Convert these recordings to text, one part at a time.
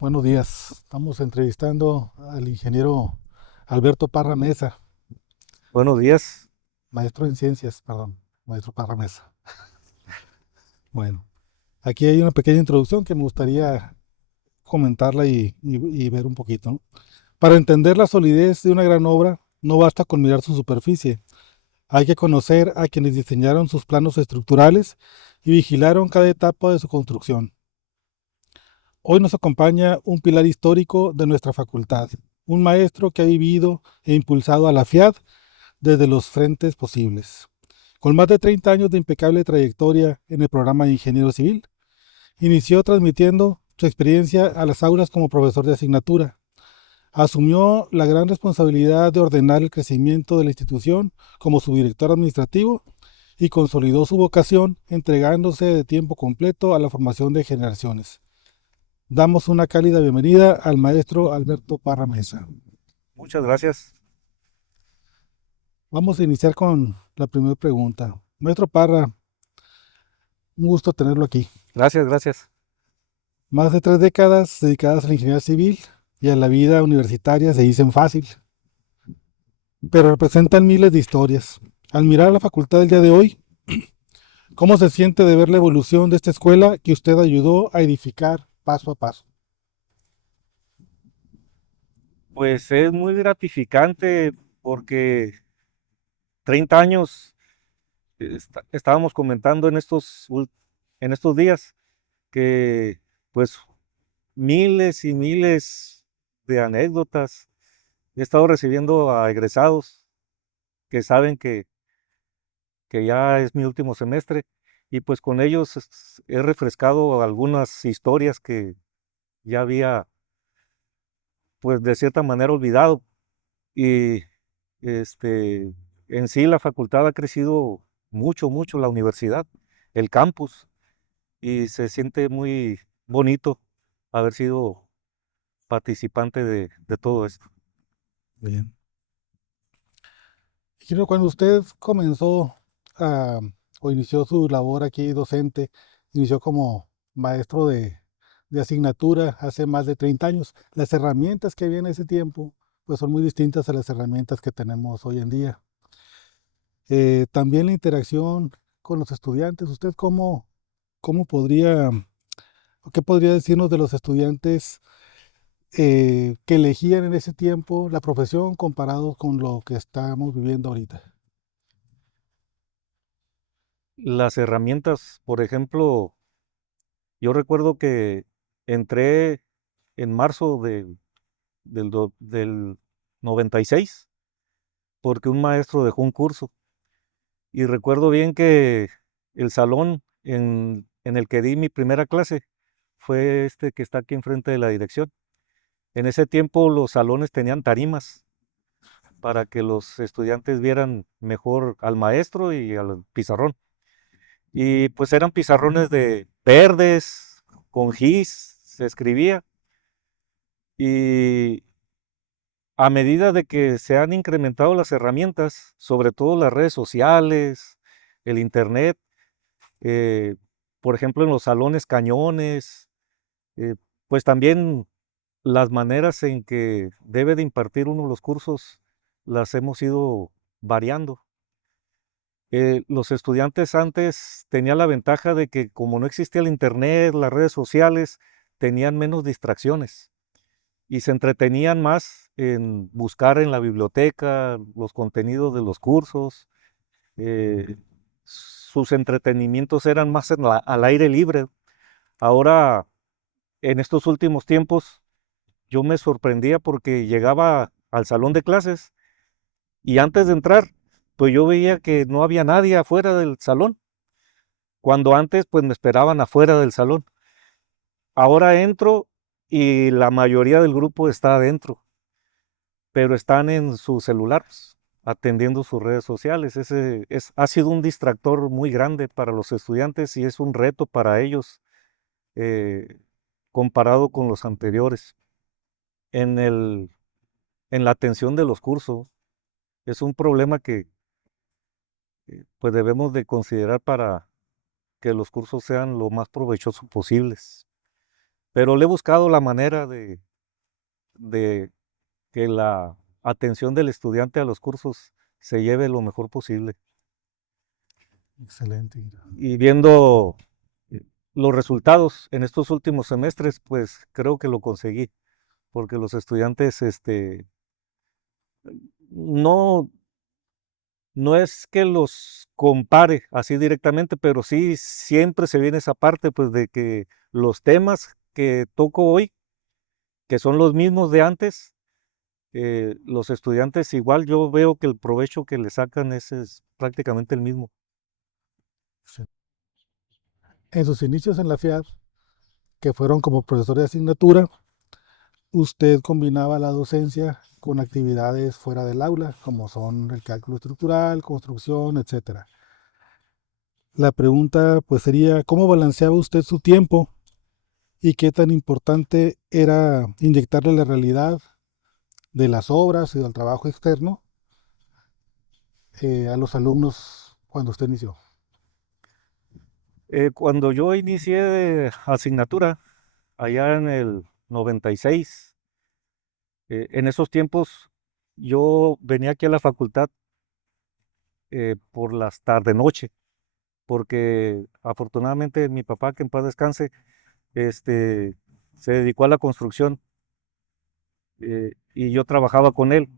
Buenos días. Estamos entrevistando al ingeniero Alberto Parra Mesa, Buenos días. maestro en ciencias, perdón, maestro Parra Mesa. Bueno, aquí hay una pequeña introducción que me gustaría comentarla y ver un poquito, ¿no? Para entender la solidez de una gran obra, no basta con mirar su superficie. Hay que conocer a quienes diseñaron sus planos estructurales y vigilaron cada etapa de su construcción. Hoy nos acompaña un pilar histórico de nuestra facultad, un maestro que ha vivido e impulsado a la FIAD desde los frentes posibles. Con más de 30 años de impecable trayectoria en el programa de ingeniero civil, inició transmitiendo su experiencia a las aulas como profesor de asignatura. Asumió la gran responsabilidad de ordenar el crecimiento de la institución como su director administrativo y consolidó su vocación entregándose de tiempo completo a la formación de generaciones. Damos una cálida bienvenida al maestro Alberto Parra Mesa. Muchas gracias. Vamos a iniciar con la primera pregunta. Maestro Parra, un gusto tenerlo aquí. Gracias, gracias. Más de 3 décadas dedicadas a la ingeniería civil y a la vida universitaria se dicen fácil, pero representan miles de historias. Al mirar a la facultad del día de hoy, ¿cómo se siente de ver la evolución de esta escuela que usted ayudó a edificar paso a paso? Pues es muy gratificante porque 30 años, estábamos comentando en estos días que pues miles y miles de anécdotas. He estado recibiendo a egresados que saben que ya es mi último semestre y pues con ellos he refrescado algunas historias que ya había pues de cierta manera olvidado. Y este, en sí la facultad ha crecido mucho, mucho, la universidad, el campus, y se siente muy bonito haber sido participante de todo esto. Bien. Quiero cuando usted comenzó a, o inició su labor aquí docente, inició como maestro de asignatura hace más de 30 años. Las herramientas que había en ese tiempo pues son muy distintas a las herramientas que tenemos hoy en día. También la interacción con los estudiantes. ¿Usted cómo podría, o qué podría decirnos de los estudiantes que elegían en ese tiempo la profesión comparados con lo que estamos viviendo ahorita? Las herramientas, por ejemplo, yo recuerdo que entré en marzo del 96 porque un maestro dejó un curso y recuerdo bien que el salón en el que di mi primera clase fue este que está aquí enfrente de la dirección. En ese tiempo los salones tenían tarimas para que los estudiantes vieran mejor al maestro y al pizarrón. Y pues eran pizarrones de verdes, con gis, se escribía. Y a medida de que se han incrementado las herramientas, sobre todo las redes sociales, el internet, eh, por ejemplo en los salones cañones, eh, pues también las maneras en que debe de impartir uno los cursos las hemos ido variando. Los estudiantes antes tenían la ventaja de que como no existía el internet, las redes sociales, tenían menos distracciones y se entretenían más en buscar en la biblioteca los contenidos de los cursos. Sus entretenimientos eran más al aire libre. Ahora, en estos últimos tiempos, yo me sorprendía porque llegaba al salón de clases y antes de entrar, pues yo veía que no había nadie afuera del salón, cuando antes pues me esperaban afuera del salón. Ahora entro y la mayoría del grupo está adentro, pero están en sus celulares, atendiendo sus redes sociales. Ha sido un distractor muy grande para los estudiantes y es un reto para ellos eh, comparado con los anteriores. En el, en la atención de los cursos, es un problema que pues debemos de considerar para que los cursos sean lo más provechosos posibles. pero le he buscado la manera de que la atención del estudiante a los cursos se lleve lo mejor posible. Excelente. Y viendo los resultados en estos últimos semestres, pues creo que lo conseguí, porque los estudiantes, no, no es que los compare así directamente, pero sí siempre se viene esa parte, pues de que los temas que toco hoy, que son los mismos de antes, los estudiantes igual yo veo que el provecho que le sacan es prácticamente el mismo. Sí. En sus inicios en la FIAD, que fueron como profesor de asignatura, usted combinaba la docencia con actividades fuera del aula, como son el cálculo estructural, construcción, etcétera. La pregunta pues sería, ¿cómo balanceaba usted su tiempo y qué tan importante era inyectarle la realidad de las obras y del trabajo externo a los alumnos cuando usted inició? Cuando yo inicié de asignatura, allá en el 96, en esos tiempos yo venía aquí a la facultad por las tarde-noche, porque afortunadamente mi papá, que en paz descanse, este, se dedicó a la construcción y yo trabajaba con él.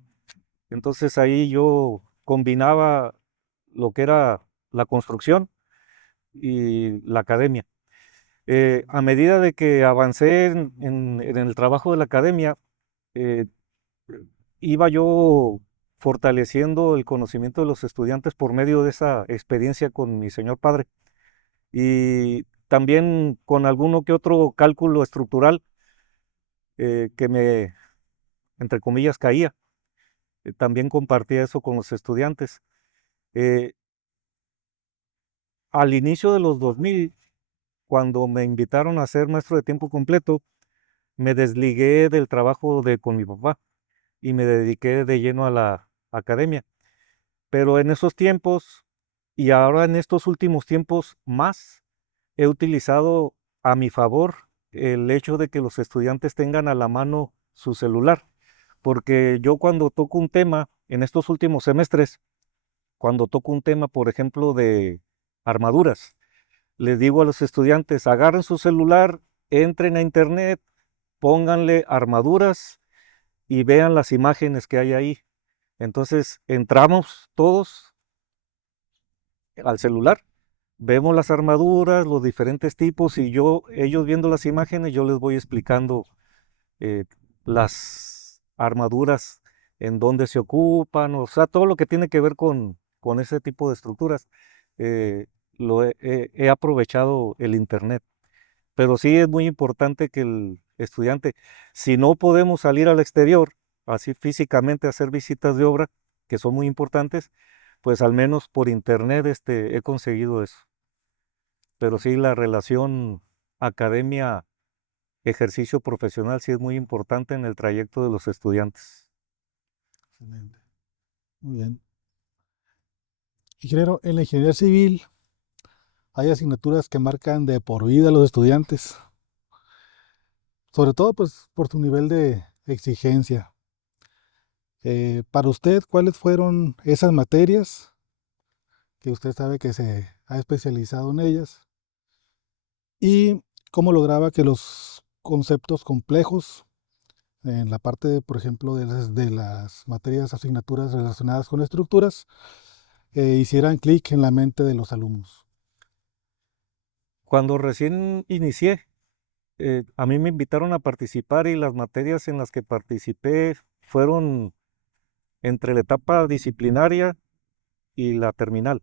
Entonces ahí yo combinaba lo que era la construcción y la academia. A medida de que avancé en el trabajo de la academia, eh, iba yo fortaleciendo el conocimiento de los estudiantes por medio de esa experiencia con mi señor padre y también con alguno que otro cálculo estructural que me, entre comillas, caía. También compartía eso con los estudiantes. Eh, Al inicio de los 2000, cuando me invitaron a ser maestro de tiempo completo, me desligué del trabajo con mi papá y me dediqué de lleno a la academia. Pero en esos tiempos y ahora en estos últimos tiempos más, he utilizado a mi favor el hecho de que los estudiantes tengan a la mano su celular, porque yo cuando toco un tema en estos últimos semestres, cuando toco un tema, por ejemplo, de armaduras, les digo a los estudiantes, agarren su celular, entren a internet, pónganle armaduras y vean las imágenes que hay ahí. Entonces entramos todos al celular, vemos las armaduras, los diferentes tipos y ellos viendo las imágenes, yo les voy explicando eh, las armaduras, en dónde se ocupan, o sea, todo lo que tiene que ver con ese tipo de estructuras. eh, he aprovechado el internet, pero sí es muy importante que el estudiante, si no podemos salir al exterior, así físicamente a hacer visitas de obra, que son muy importantes, pues al menos por internet he conseguido eso. Pero sí, la relación academia-ejercicio profesional sí es muy importante en el trayecto de los estudiantes. Excelente. Muy bien. Ingeniero, en la ingeniería civil hay asignaturas que marcan de por vida a los estudiantes, sobre todo pues por su nivel de exigencia. Para usted, ¿cuáles fueron esas materias que usted sabe que se ha especializado en ellas? ¿Y cómo lograba que los conceptos complejos en la parte, por ejemplo, de las materias, asignaturas relacionadas con estructuras, hicieran clic en la mente de los alumnos? Cuando recién inicié, a mí me invitaron a participar y las materias en las que participé fueron entre la etapa disciplinaria y la terminal.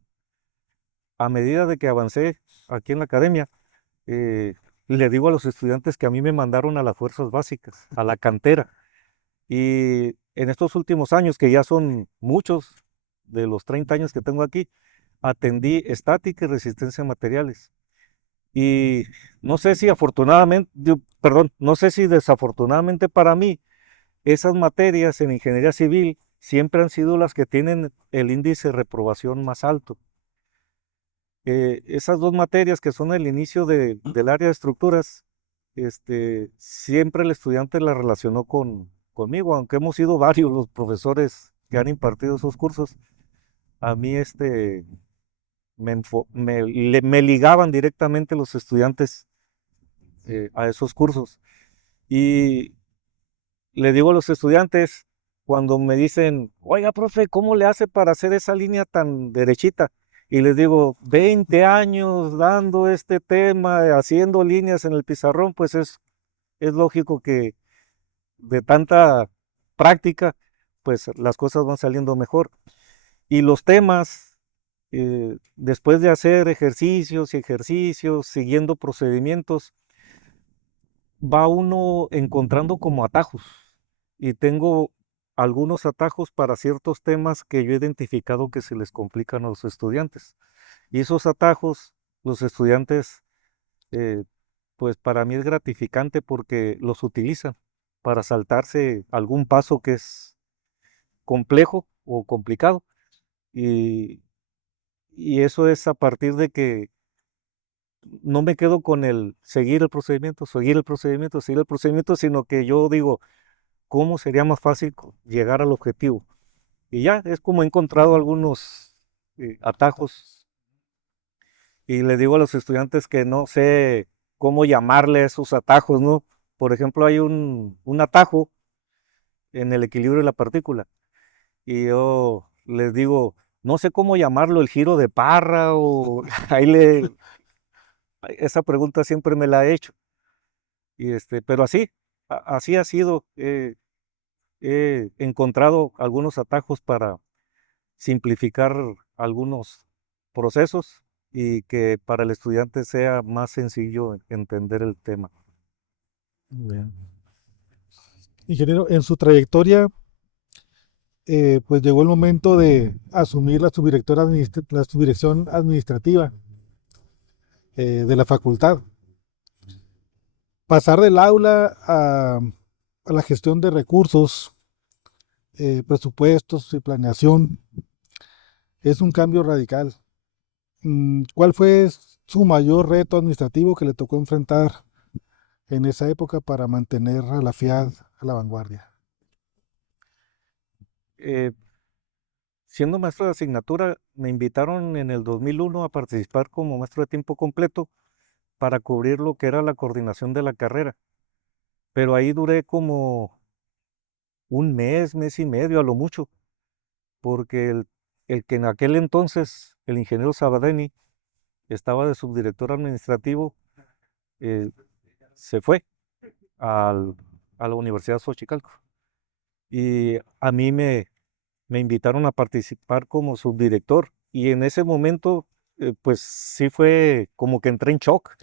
A medida de que avancé aquí en la academia, eh, le digo a los estudiantes que a mí me mandaron a las fuerzas básicas, a la cantera. Y en estos últimos años, que ya son muchos de los 30 años que tengo aquí, atendí estática y resistencia a materiales. Y no sé si afortunadamente, perdón, no sé si desafortunadamente para mí, esas materias en ingeniería civil siempre han sido las que tienen el índice de reprobación más alto. Esas dos materias que son el inicio del área de estructuras siempre el estudiante la relacionó conmigo, aunque hemos sido varios los profesores que han impartido esos cursos. A mí me ligaban directamente los estudiantes a esos cursos. Y le digo a los estudiantes cuando me dicen, oiga, profe, ¿cómo le hace para hacer esa línea tan derechita? Y les digo, 20 años dando este tema, haciendo líneas en el pizarrón, pues es lógico que de tanta práctica, pues las cosas van saliendo mejor. Y los temas, después de hacer ejercicios y ejercicios, siguiendo procedimientos, va uno encontrando como atajos. Y tengo algunos atajos para ciertos temas que yo he identificado que se les complican a los estudiantes. Y esos atajos, los estudiantes, eh, pues para mí es gratificante porque los utilizan para saltarse algún paso que es complejo o complicado. Y, y eso es a partir de que no me quedo con el seguir el procedimiento, seguir el procedimiento, seguir el procedimiento, sino que yo digo, ¿cómo sería más fácil llegar al objetivo? Y ya, es como he encontrado algunos atajos y le digo a los estudiantes que no sé cómo llamarle a esos atajos, ¿no? Por ejemplo, hay un atajo en el equilibrio de la partícula y yo les digo, no sé cómo llamarlo, el giro de Parra o ahí esa pregunta siempre me la he hecho. Pero así ha sido. He encontrado algunos atajos para simplificar algunos procesos y que para el estudiante sea más sencillo entender el tema. Bien. Ingeniero, en su trayectoria, pues llegó el momento de asumir la subdirección administrativa de la facultad. Pasar del aula a la gestión de recursos, presupuestos y planeación es un cambio radical. ¿Cuál fue su mayor reto administrativo que le tocó enfrentar en esa época para mantener a la FIAD a la vanguardia? Eh, Siendo maestro de asignatura, me invitaron en el 2001 a participar como maestro de tiempo completo para cubrir lo que era la coordinación de la carrera. Pero ahí duré como un mes, mes y medio a lo mucho, porque el que en aquel entonces, el ingeniero Sabadeni, estaba de subdirector administrativo, eh, se fue al- a la Universidad de Xochicalco. Y a mí me invitaron a participar como subdirector. Y en ese momento, pues sí fue como que entré en shock.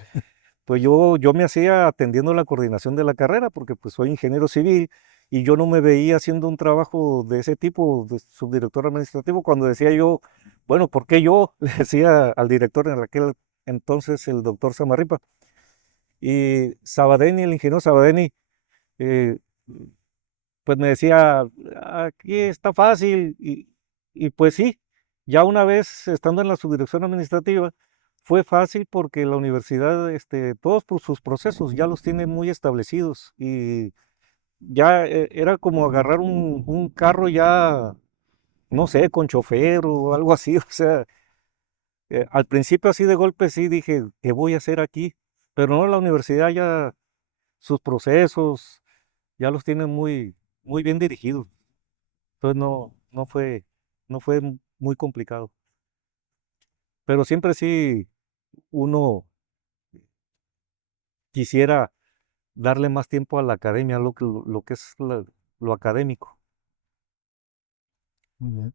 Pues yo me hacía atendiendo la coordinación de la carrera, porque pues soy ingeniero civil y yo no me veía haciendo un trabajo de ese tipo, de subdirector administrativo, cuando decía yo, bueno, ¿por qué yo? Le decía al director en aquel entonces, el doctor Samarripa. Y Sabadeni, el ingeniero Sabadeni, eh, pues me decía, aquí está fácil. Y pues sí, ya una vez estando en la subdirección administrativa, fue fácil porque la universidad, todos sus procesos ya los tiene muy establecidos y ya era como agarrar un carro ya, no sé, con chofer o algo así. O sea, al principio así de golpe sí dije, ¿qué voy a hacer aquí? Pero no, la universidad ya sus procesos ya los tiene muy bien dirigidos. Entonces no fue muy complicado. Pero siempre sí uno quisiera darle más tiempo a la academia, lo que es lo académico. Muy bien.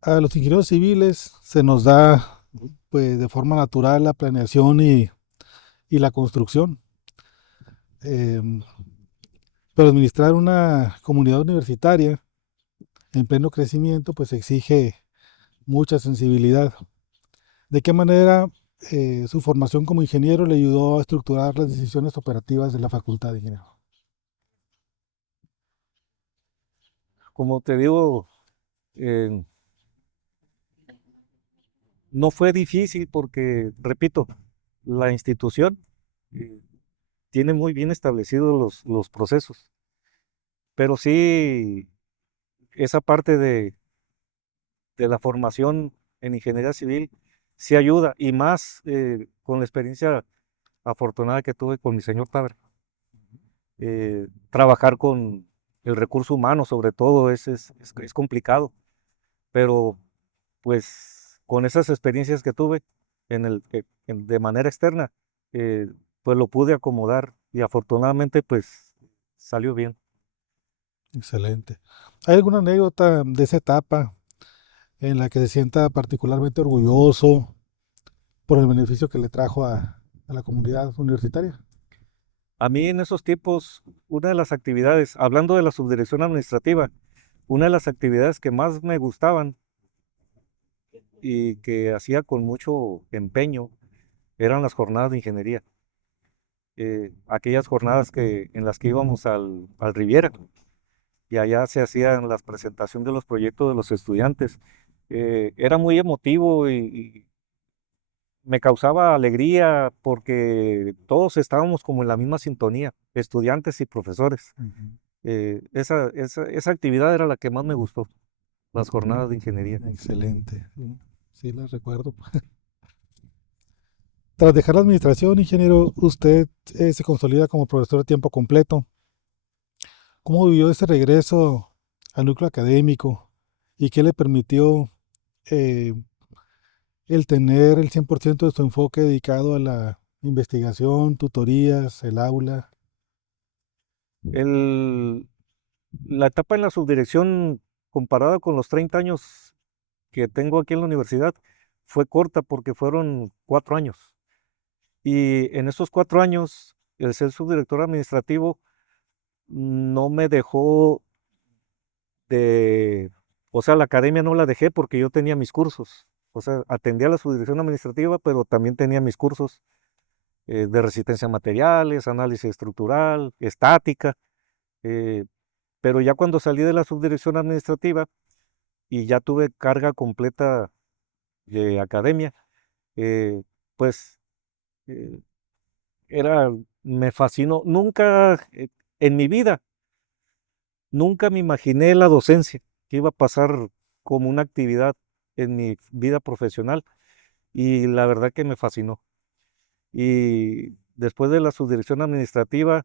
A los ingenieros civiles se nos da pues de forma natural la planeación y la construcción. Em, pero administrar una comunidad universitaria en pleno crecimiento pues exige mucha sensibilidad. ¿De qué manera su formación como ingeniero le ayudó a estructurar las decisiones operativas de la facultad de ingeniero? Como te digo, eh, no fue difícil porque, repito, la institución eh, tiene muy bien establecidos los procesos, pero sí, esa parte de la formación en ingeniería civil sí ayuda, y más con la experiencia afortunada que tuve con mi señor padre. Trabajar con el recurso humano, sobre todo, es complicado, pero pues con esas experiencias que tuve de manera externa, eh, pues lo pude acomodar y afortunadamente pues salió bien. Excelente. ¿Hay alguna anécdota de esa etapa en la que se sienta particularmente orgulloso por el beneficio que le trajo a la comunidad universitaria? A mí en esos tiempos, una de las actividades, hablando de la subdirección administrativa, una de las actividades que más me gustaban y que hacía con mucho empeño eran las jornadas de ingeniería. Aquellas jornadas en las que íbamos al Riviera y allá se hacían las presentaciones de los proyectos de los estudiantes. Era muy emotivo y me causaba alegría porque todos estábamos como en la misma sintonía, estudiantes y profesores. Ujú. Esa actividad era la que más me gustó, las jornadas de ingeniería. Excelente. Sí, sí, las recuerdo. Tras dejar la administración, ingeniero, usted se consolida como profesor de tiempo completo. ¿Cómo vivió ese regreso al núcleo académico y qué le permitió eh, el tener el 100% de su enfoque dedicado a la investigación, tutorías, el aula? El, la etapa en la subdirección comparada con los 30 años que tengo aquí en la universidad fue corta porque fueron 4 años. Y en esos 4 años, el ser subdirector administrativo no me dejó de, o sea, la academia no la dejé porque yo tenía mis cursos. O sea, atendía la subdirección administrativa, pero también tenía mis cursos de resistencia a materiales, análisis estructural, estática. eh, pero ya cuando salí de la subdirección administrativa y ya tuve carga completa de academia, eh, pues eh, era, me fascinó. Nunca en mi vida, nunca me imaginé la docencia, que iba a pasar como una actividad en mi vida profesional y la verdad que me fascinó. Y después de la subdirección administrativa,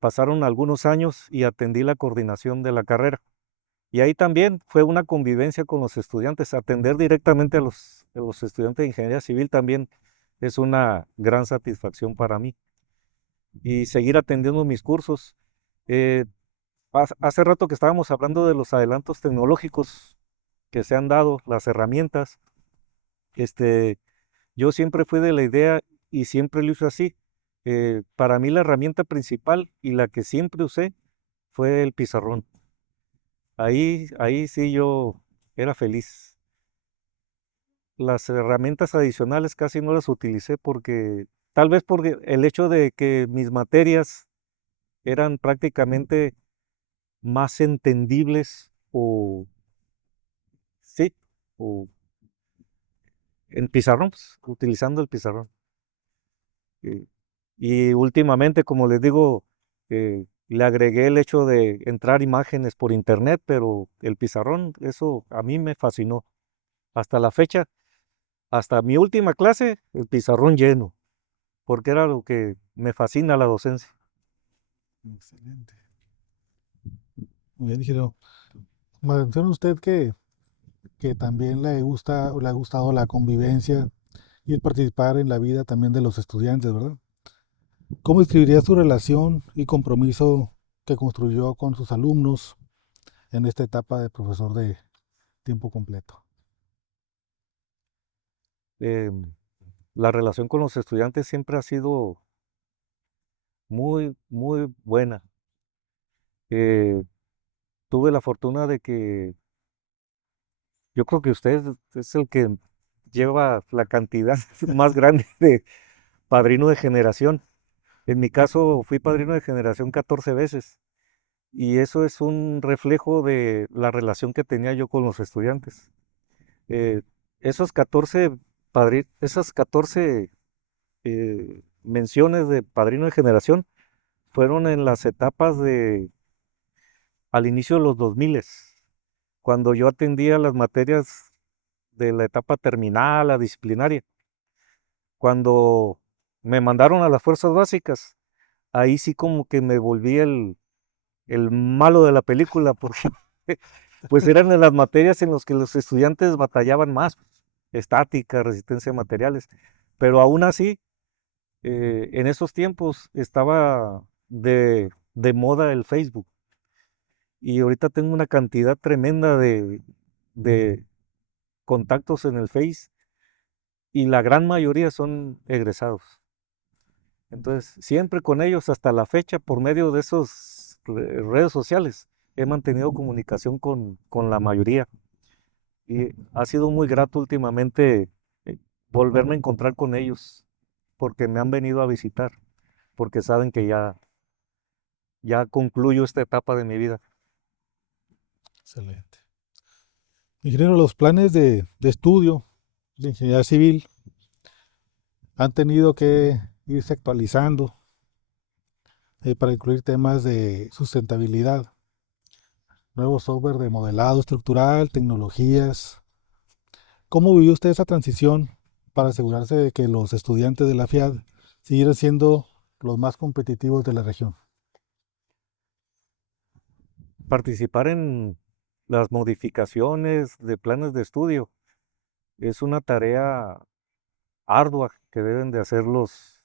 pasaron algunos años y atendí la coordinación de la carrera. Y ahí también fue una convivencia con los estudiantes. Atender directamente a los estudiantes de ingeniería civil también es una gran satisfacción para mí. Y seguir atendiendo mis cursos. Eh, Hace rato que estábamos hablando de los adelantos tecnológicos que se han dado, las herramientas. Este, yo siempre fui de la idea y siempre lo hice así. Para mí la herramienta principal y la que siempre usé fue el pizarrón. Ahí sí yo era feliz. Las herramientas adicionales casi no las utilicé porque, tal vez porque el hecho de que mis materias eran prácticamente más entendibles o, sí, o en pizarrón, pues, utilizando el pizarrón. Eh, y últimamente, como les digo, le agregué el hecho de entrar imágenes por internet, pero el pizarrón, eso a mí me fascinó. Hasta la fecha, hasta mi última clase, el pizarrón lleno, porque era lo que me fascina la docencia. Excelente. Muy bien, ingeniero. Menciona usted que también le gusta o le ha gustado la convivencia y el participar en la vida también de los estudiantes, ¿verdad? ¿Cómo describiría su relación y compromiso que construyó con sus alumnos en esta etapa de profesor de tiempo completo? Eh, la relación con los estudiantes siempre ha sido muy, muy buena. Eh, Tuve la fortuna de que yo creo que usted es el que lleva la cantidad más grande de padrino de generación. En mi caso, fui padrino de generación 14 veces y eso es un reflejo de la relación que tenía yo con los estudiantes. Eh, esos 14 esas 14 menciones de padrino de generación fueron en las etapas al inicio de los 2000, cuando yo atendía las materias de la etapa terminal, la disciplinaria. Cuando me mandaron a las fuerzas básicas, ahí sí como que me volví el malo de la película, porque pues eran de las materias en las que los estudiantes batallaban más, estática, resistencia a materiales, pero aún así, en esos tiempos estaba de moda el Facebook, y ahorita tengo una cantidad tremenda de contactos en el Face, y la gran mayoría son egresados. Entonces, siempre con ellos hasta la fecha, por medio de esos redes sociales, he mantenido comunicación con la mayoría. Y ha sido muy grato últimamente eh, volverme a encontrar con ellos, porque me han venido a visitar, porque saben que ya concluyo esta etapa de mi vida. Excelente. Ingeniero, los planes de estudio de ingeniería civil han tenido que irse actualizando para incluir temas de sustentabilidad, nuevo software de modelado estructural, tecnologías. ¿Cómo vivió usted esa transición para asegurarse de que los estudiantes de la FIAD siguieran siendo los más competitivos de la región? Participar en las modificaciones de planes de estudio es una tarea ardua que deben de hacer los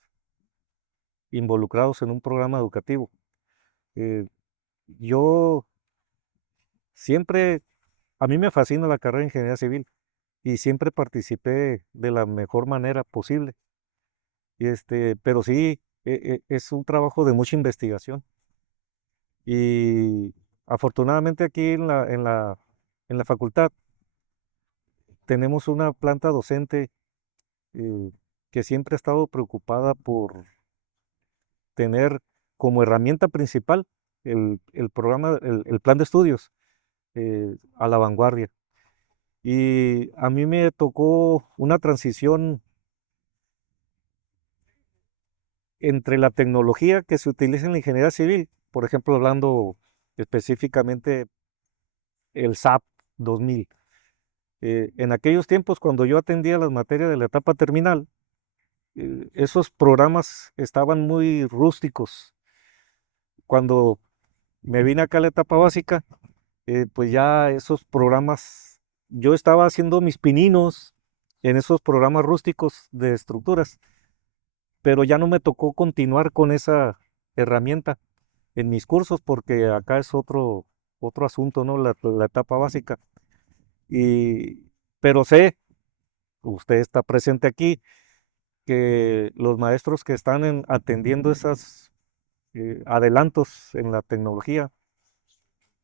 involucrados en un programa educativo. Eh, yo siempre, a mí me fascina la carrera de ingeniería civil y siempre participé de la mejor manera posible. Pero sí, es un trabajo de mucha investigación. Y afortunadamente aquí en la facultad tenemos una planta docente eh, que siempre ha estado preocupada por tener como herramienta principal el programa, el plan de estudios a la vanguardia. Y a mí me tocó una transición entre la tecnología que se utiliza en la ingeniería civil, por ejemplo, hablando específicamente el SAP 2000. En aquellos tiempos, cuando yo atendía las materias de la etapa terminal, esos programas estaban muy rústicos. Cuando me vine acá a la etapa básica, pues ya esos programas, yo estaba haciendo mis pininos en esos programas rústicos de estructuras, pero ya no me tocó continuar con esa herramienta en mis cursos porque acá es otro asunto, ¿no? La etapa básica. Y, pero sé, usted está presente aquí, que los maestros que están atendiendo esos adelantos en la tecnología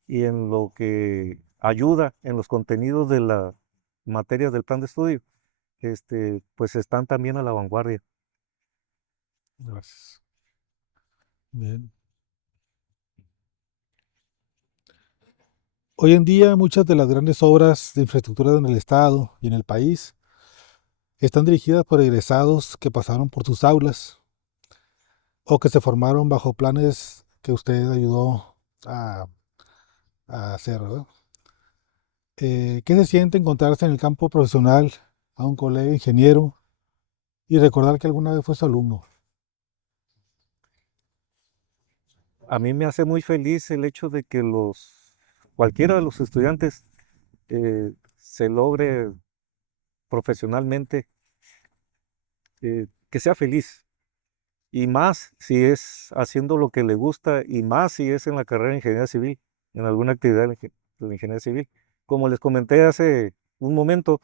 y en lo que ayuda en los contenidos de las materias del plan de estudio, pues están también a la vanguardia. Gracias. Bien. Hoy en día muchas de las grandes obras de infraestructura en el estado y en el país están dirigidas por egresados que pasaron por sus aulas o que se formaron bajo planes que usted ayudó a, a hacer, ¿verdad? ¿Qué se siente encontrarse en el campo profesional a un colega ingeniero y recordar que alguna vez fue su alumno? A mí me hace muy feliz el hecho de que cualquiera de los estudiantes se logre profesionalmente, que sea feliz. Y más si es haciendo lo que le gusta y más si es en la carrera de ingeniería civil, en alguna actividad de la ingeniería civil. Como les comenté hace un momento,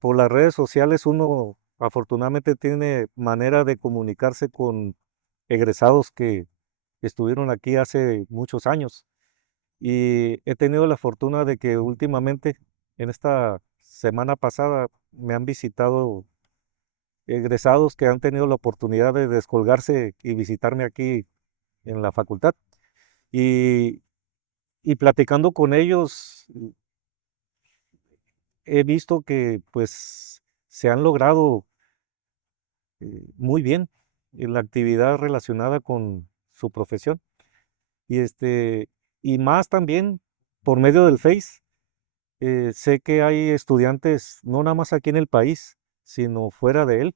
por las redes sociales uno afortunadamente tiene manera de comunicarse con egresados que estuvieron aquí hace muchos años. Y he tenido la fortuna de que últimamente, en esta semana pasada, me han visitado egresados que han tenido la oportunidad de descolgarse y visitarme aquí en la facultad. Y, y platicando con ellos, he visto que pues se han logrado muy bien en la actividad relacionada con su profesión. Y, y más también por medio del Face. Sé que hay estudiantes, no nada más aquí en el país, sino fuera de él,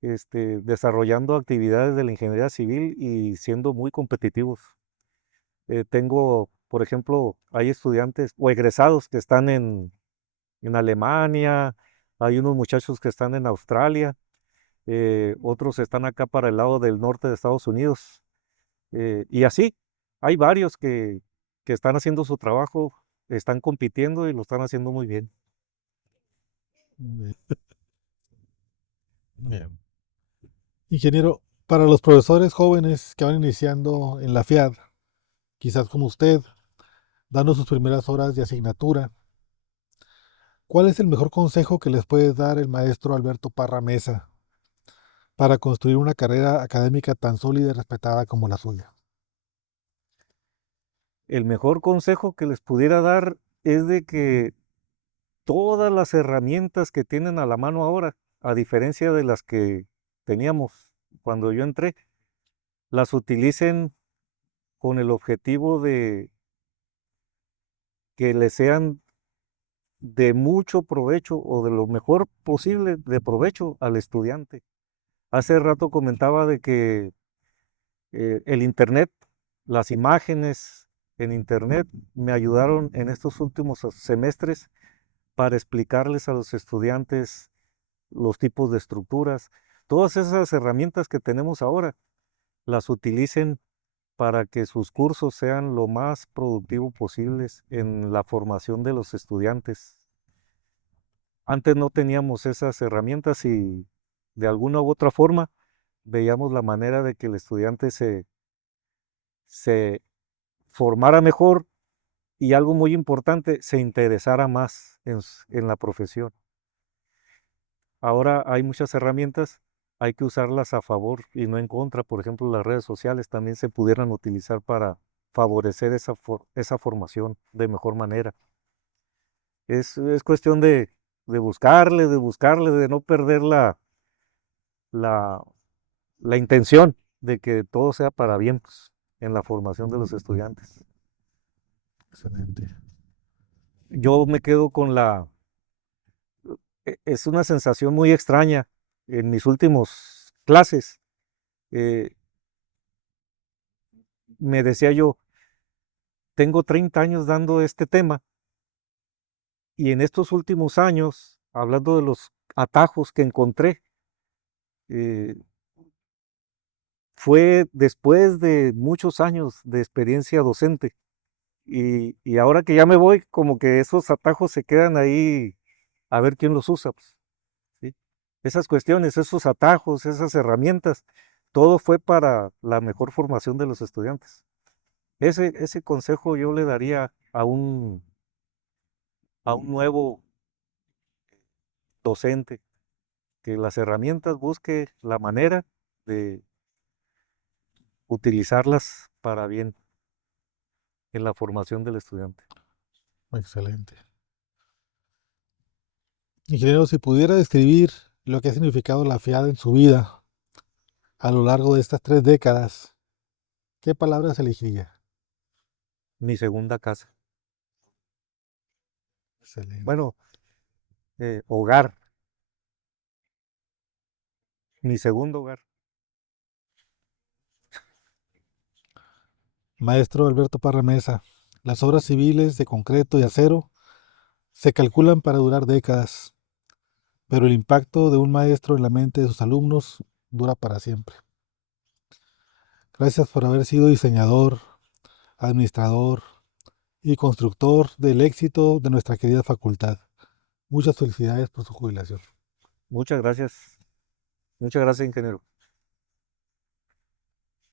desarrollando actividades de la ingeniería civil y siendo muy competitivos. Tengo, por ejemplo, hay estudiantes o egresados que están en Alemania, hay unos muchachos que están en Australia, otros están acá para el lado del norte de Estados Unidos, y así, hay varios que están haciendo su trabajo, están compitiendo y lo están haciendo muy bien. Bien. Bien. Ingeniero, para los profesores jóvenes que van iniciando en la FIAD, quizás como usted, dando sus primeras horas de asignatura, ¿cuál es el mejor consejo que les puede dar el maestro Alberto Parra Mesa para construir una carrera académica tan sólida y respetada como la suya? El mejor consejo que les pudiera dar es de que todas las herramientas que tienen a la mano ahora, a diferencia de las que teníamos cuando yo entré, las utilicen con el objetivo de que les sean de mucho provecho o de lo mejor posible de provecho al estudiante. Hace rato comentaba de que el Internet, las imágenes en Internet me ayudaron en estos últimos semestres para explicarles a los estudiantes los tipos de estructuras. Todas esas herramientas que tenemos ahora, las utilicen para que sus cursos sean lo más productivos posibles en la formación de los estudiantes. Antes no teníamos esas herramientas y de alguna u otra forma veíamos la manera de que el estudiante se formara mejor y algo muy importante, se interesara más en la profesión. Ahora hay muchas herramientas, hay que usarlas a favor y no en contra. Por ejemplo, las redes sociales también se pudieran utilizar para favorecer esa formación de mejor manera. Es cuestión de no perder la, la intención de que todo sea para bien, pues, en la formación de los estudiantes. Excelente. Yo me quedo con es una sensación muy extraña. En mis últimos clases, eh, me decía yo, tengo 30 años dando este tema y en estos últimos años, hablando de los atajos que encontré, eh, fue después de muchos años de experiencia docente. Y ahora que ya me voy, como que esos atajos se quedan ahí a ver quién los usa, pues, ¿sí? Esas cuestiones, esos atajos, esas herramientas, todo fue para la mejor formación de los estudiantes. Ese consejo yo le daría a un nuevo docente, que las herramientas busque la manera de utilizarlas para bien en la formación del estudiante. Excelente. Ingeniero, si pudiera describir lo que ha significado la FIAD en su vida a lo largo de estas 3 décadas, ¿qué palabras elegiría? Mi segunda casa. Excelente. Bueno, hogar, mi segundo hogar. Maestro Alberto Parra Mesa, las obras civiles de concreto y acero se calculan para durar décadas, pero el impacto de un maestro en la mente de sus alumnos dura para siempre. Gracias por haber sido diseñador, administrador y constructor del éxito de nuestra querida facultad. Muchas felicidades por su jubilación. Muchas gracias. Muchas gracias, ingeniero.